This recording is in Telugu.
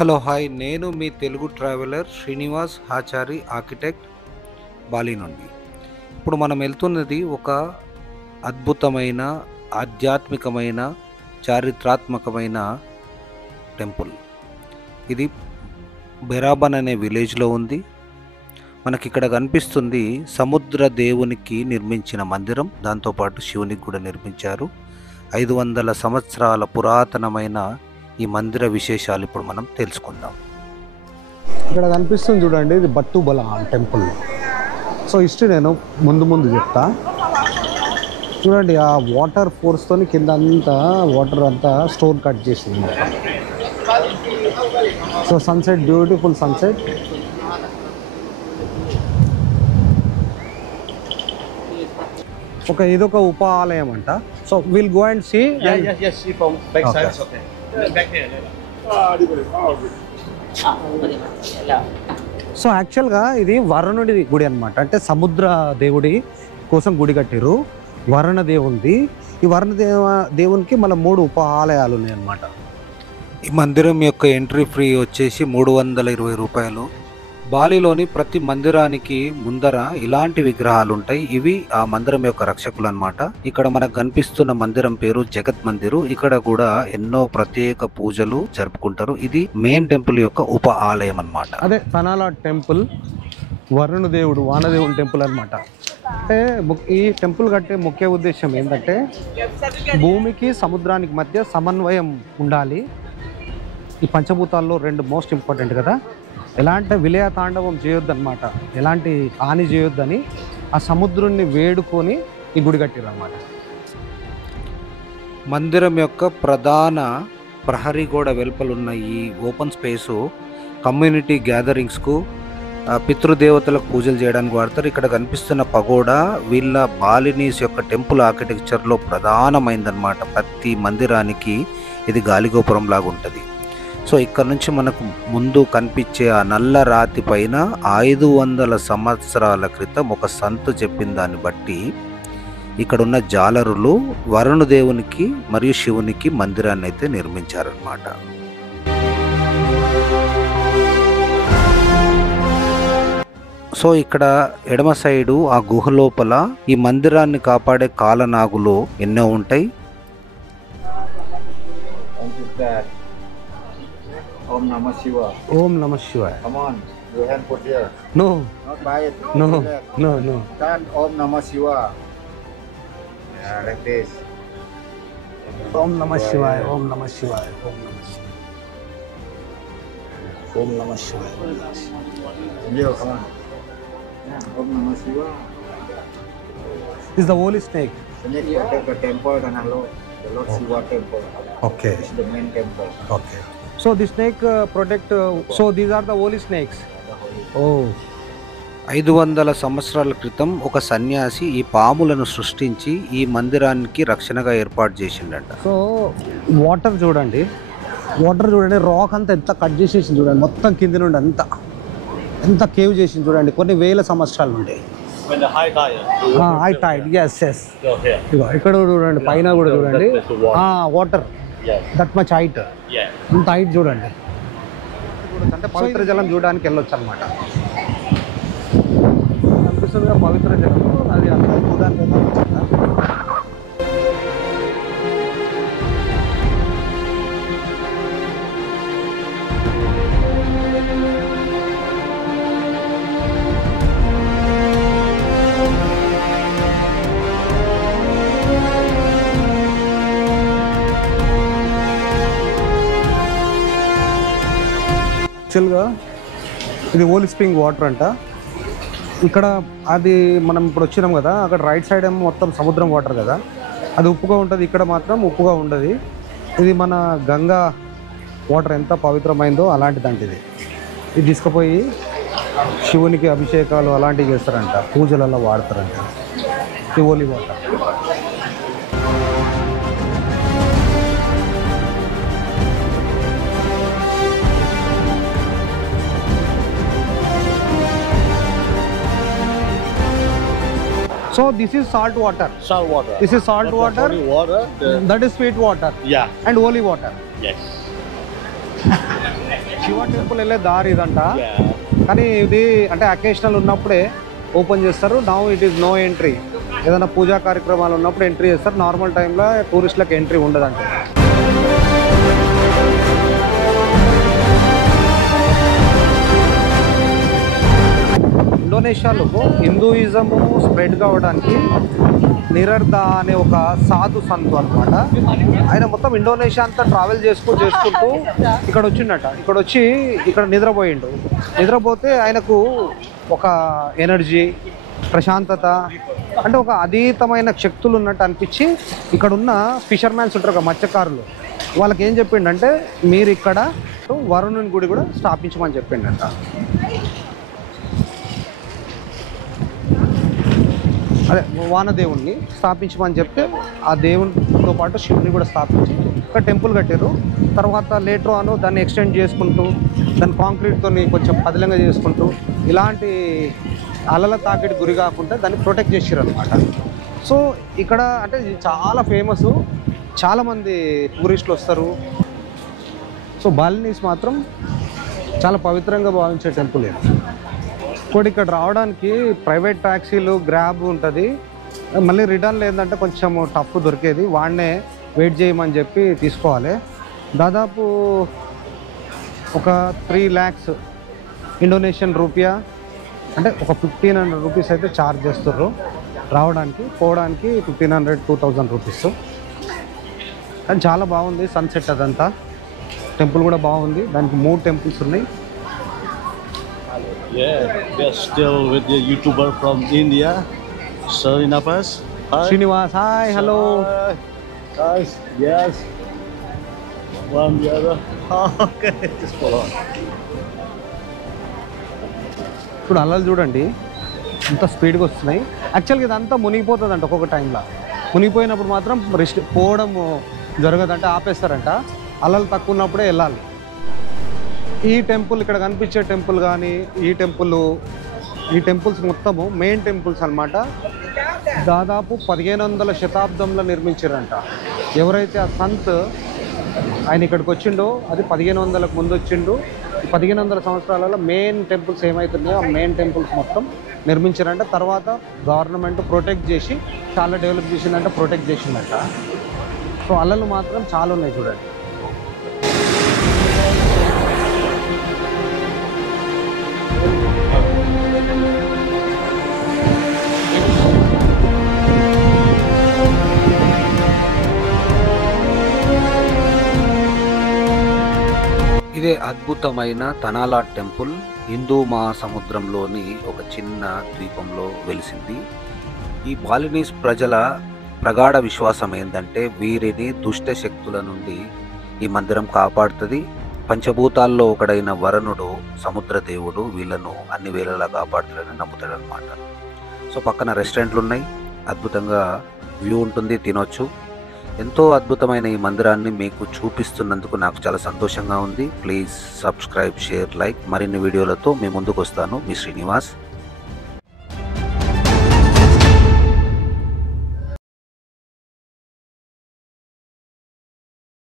హలో హాయ్, నేను మీ Telugu traveller Srinivas Achari architect Bali నుండి. ఇప్పుడు మనం వెళ్తున్నది ఒక అద్భుతమైన ఆధ్యాత్మికమైన చారిత్రాత్మకమైన టెంపుల్. ఇది బెరాబన్ అనే విలేజ్లో ఉంది. మనకి ఇక్కడ కనిపిస్తుంది సముద్ర దేవునికి నిర్మించిన మందిరం, దాంతోపాటు శివునికి కూడా నిర్మించారు. 500 సంవత్సరాల పురాతనమైన ఈ మందిర విశేషాలు ఇప్పుడు మనం తెలుసుకుందాం. ఇక్కడ కనిపిస్తుంది చూడండి, ఇది బట్టుబల టెంపుల్. సో హిస్టరీ నేను ముందు చెప్తా. చూడండి, ఆ వాటర్ ఫోర్స్తో కింద అంతా వాటర్ అంతా స్టోన్ కట్ చేసింది. So sunset, beautiful sunset. ఇదొక ఉప ఆలయం అంట. So will go and see. సో యాక్చువల్గా ఇది వరుణుడి గుడి అనమాట. అంటే సముద్ర దేవుడి కోసం గుడి కట్టారు, వరుణ దేవుంది. ఈ వరుణ దేవునికి మళ్ళీ 3 ఉప ఆలయాలు ఉన్నాయి అన్నమాట. ఈ మందిరం యొక్క ఎంట్రీ ఫ్రీ వచ్చేసి 320 రూపాయలు. బాలిలోని ప్రతి మందిరానికి ముందర ఇలాంటి విగ్రహాలు ఉంటాయి. ఇవి ఆ మందిరం యొక్క రక్షకులు అన్నమాట. ఇక్కడ మనకు కనిపిస్తున్న మందిరం పేరు జగత్ మందిరు. ఇక్కడ కూడా ఎన్నో ప్రత్యేక పూజలు జరుపుకుంటారు. ఇది మెయిన్ టెంపుల్ యొక్క ఉప ఆలయం అన్నమాట. అదే తనాల టెంపుల్, వరుణ దేవుడు, వానదేవుని టెంపుల్ అనమాట. అంటే ఈ టెంపుల్ కట్టే ముఖ్య ఉద్దేశం ఏంటంటే భూమికి సముద్రానికి మధ్య సమన్వయం ఉండాలి. ఈ పంచభూతాల్లో 2 మోస్ట్ ఇంపార్టెంట్ కదా. ఎలాంటి విలయ తాండవం చేయొద్దు అనమాట, ఎలాంటి హాని చేయొద్దని ఆ సముద్రుణ్ణి వేడుకొని ఈ గుడి కట్టారు అన్నమాట. మందిరం యొక్క ప్రధాన ప్రహరీ గోడ వెలుపలున్న ఈ ఓపెన్ స్పేసు కమ్యూనిటీ గ్యాదరింగ్స్కు, పితృదేవతలకు పూజలు చేయడానికి వాడతారు. ఇక్కడ కనిపిస్తున్న పగోడా వీళ్ళ బాలినీస్ యొక్క టెంపుల్ ఆర్కిటెక్చర్లో ప్రధానమైందనమాట. ప్రతి మందిరానికి ఇది గాలిగోపురం లాగా ఉంటుంది. సో ఇక్కడ నుంచి మనకు ముందు కనిపించే ఆ నల్ల రాతి పైన 500 సంవత్సరాల క్రితం ఒక సంతు చెప్పిన దాన్ని బట్టి ఇక్కడున్న జాలరులు వరుణదేవునికి మరియు శివునికి మందిరాన్ని అయితే నిర్మించారన్నమాట. సో ఇక్కడ ఎడమ సైడు ఆ గుహ లోపల ఈ మందిరాన్ని కాపాడే కాలనాగులు ఎన్నో ఉంటాయి. Om Namah Shivaya. ఓం నమ శివాయ. Come on, your hand put here. No Not by it. No Relax. No no. Stand. Om Namah Shivaya. Yeah, like this. Om నమ శివాయ, ఓం నమ శివాయ, ఓం నమ శివాయ, ఓం నమ శివాయ. Leo, come on. Yeah. Om Namah Shivaya. Is the holy snake. Snake protect the temple and hello. The Lord Shiva temple. Okay. This is the main temple. Okay. So the snake protect. So these are the holy snakes. The holy. Oh. 500 సంవత్సరాల క్రితం ఒక సన్యాసి ఈ పాములను సృష్టించి ఈ మందిరానికి రక్షణగా ఏర్పాటు చేసిండట. సో వాటర్ చూడండి, రాక్ అంతా ఎంత కట్ చేసేసింది చూడండి. మొత్తం కింది నుండి ఎంత కేవ్ చేసింది చూడండి. కొన్ని వేల సంవత్సరాలు ఉంటాయి. High tide. ఎస్. ఇక్కడ చూడండి, పైన కూడా చూడండి. Water that much height. ఇంత హైట్ చూడండి. అంటే పవిత్ర జలం చూడడానికి వెళ్ళొచ్చు అనమాట. కనిపిస్తుందిగా పవిత్ర జలం, అది అంత చూడడానికి వెళ్ళొచ్చు. యాక్చువల్గా ఇది ఓలీ స్ప్రింగ్ వాటర్ అంట. ఇక్కడ అది మనం ఇప్పుడు వచ్చినాం కదా, అక్కడ రైట్ సైడ్ ఏమో మొత్తం సముద్రం వాటర్ కదా, అది ఉప్పుగా ఉంటుంది. ఇక్కడ మాత్రం ఉప్పుగా ఉండదు. ఇది మన గంగా వాటర్ ఎంత పవిత్రమైందో అలాంటిదంట. ఇది తీసుకుపోయి శివునికి అభిషేకాలు అలాంటివి చేస్తారంట, పూజలలో వాడతారంట ఈ ఓలీ water. So this is salt water. Salt water. This is salt water. Holy water. That is sweet water. Yeah. And holy water. Yes. Shiva temple వెళ్ళే దారి ఇదంట, కానీ ఇది అంటే అకేషనల్ ఉన్నప్పుడే ఓపెన్ చేస్తారు. Now it is no entry. ఏదైనా పూజా కార్యక్రమాలు ఉన్నప్పుడు ఎంట్రీ చేస్తారు, నార్మల్ టైంలో టూరిస్టులకు ఎంట్రీ ఉండదంట. ఇండోనేషియాలో హిందూయిజము స్ప్రెడ్ కావడానికి నిరర్దా అనే ఒక సాధు సంతు అనమాట. ఆయన మొత్తం ఇండోనేషియా అంతా ట్రావెల్ చేసుకుంటూ ఇక్కడ వచ్చిండట. ఇక్కడ వచ్చి ఇక్కడ నిద్రపోతే ఆయనకు ఒక ఎనర్జీ, ప్రశాంతత, అంటే ఒక అతీతమైన శక్తులు ఉన్నట్టు అనిపించి ఇక్కడ ఉన్న ఫిషర్మ్యాన్స్ ఉంటారు కదా, మత్స్యకారులు, వాళ్ళకి ఏం చెప్పిండంటే మీరు ఇక్కడ వరుణుని గుడి కూడా స్థాపించమని చెప్పిండంట. అదే వానదేవుణ్ణి స్థాపించమని చెప్తే ఆ దేవునితో పాటు శివుని కూడా స్థాపించి ఒక టెంపుల్ కట్టారు. తర్వాత లేటర్ ఆన్ దాన్ని ఎక్స్టెండ్ చేసుకుంటూ దాన్ని కాంక్రీట్తో కొంచెం పదిలంగా చేసుకుంటూ ఇలాంటి అలల తాకిడి గురి కాకుండా దాన్ని ప్రొటెక్ట్ చేసారు అనమాట. సో ఇక్కడ అంటే ఇది చాలా ఫేమస్, చాలామంది టూరిస్టులు వస్తారు. సో బాలినీస్ మాత్రం చాలా పవిత్రంగా భావించే టెంపుల్ ఇది. ఇంకోటి ఇక్కడ రావడానికి ప్రైవేట్ ట్యాక్సీలు, గ్రాబ్ ఉంటుంది. మళ్ళీ రిటర్న్ లేదంటే కొంచెం టఫ్ దొరికేది, వాడినే వెయిట్ చేయమని చెప్పి తీసుకోవాలి. దాదాపు ఒక 3 lakhs ఇండోనేషియన్ రూపియా, అంటే ఒక 1500 రూపీస్ అయితే ఛార్జ్ చేస్తుర్రు రావడానికి. పోవడానికి 1500-2000 రూపీస్. కానీ చాలా బాగుంది సన్సెట్ అదంతా. టెంపుల్ కూడా బాగుంది, దానికి 3 టెంపుల్స్ ఉన్నాయి. Yeah, we're still with the YouTuber from India, Srinivaas. Hi. Srinivas, hi, hello. Hi. Guys, yes. One, the other. Okay, just follow on. ఇప్పుడు అలలు చూడండి ఎంత స్పీడ్గా వస్తున్నాయి. యాక్చువల్గా ఇదంతా మునిగిపోతుంది అంట ఒక్కొక్క టైంలో. మునిగిపోయినప్పుడు మాత్రం పోవడం జరగదంటే ఆపేస్తారంట. అలలు తక్కువ ఉన్నప్పుడే వెళ్ళాలి. ఈ టెంపుల్, ఇక్కడ కనిపించే టెంపుల్ కానీ ఈ టెంపుల్స్ మొత్తము మెయిన్ టెంపుల్స్ అనమాట. దాదాపు 1500 శతాబ్దంలో నిర్మించారంట. ఎవరైతే ఆ సంత్ ఆయన ఇక్కడికి వచ్చిండో అది 1500లకు ముందు వచ్చిండు. 1500 సంవత్సరాలలో మెయిన్ టెంపుల్స్ ఏమవుతున్నాయో ఆ మెయిన్ టెంపుల్స్ మొత్తం నిర్మించారంట. తర్వాత గవర్నమెంట్ ప్రొటెక్ట్ చేసి చాలా డెవలప్ చేసిందంట, ప్రొటెక్ట్ చేసిందంట. సో అలలు మాత్రం చాలా ఉన్నాయి చూడండి. ఇదే అద్భుతమైన తనాలా టెంపుల్ హిందూ మహాసముద్రంలోని ఒక చిన్న ద్వీపంలో వెలిసింది. ఈ బాలినీస్ ప్రజల ప్రగాఢ విశ్వాసం ఏంటంటే వీరిని దుష్ట శక్తుల నుండి ఈ మందిరం కాపాడుతుంది. పంచభూతాల్లో ఒకడైన వరుణుడు, సముద్ర దేవుడు వీళ్ళను అన్ని వేళలా కాపాడుతాడని నమ్ముతాడు అనమాట. సో పక్కన రెస్టారెంట్లు ఉన్నాయి, అద్భుతంగా వ్యూ ఉంటుంది, తినొచ్చు. ఎంతో అద్భుతమైన ఈ మందిరాన్ని మీకు చూపిస్తున్నందుకు నాకు చాలా సంతోషంగా ఉంది. Please subscribe, share, like. మరిన్ని వీడియోలతో మీ ముందుకు వస్తాను. మీ శ్రీనివాస్.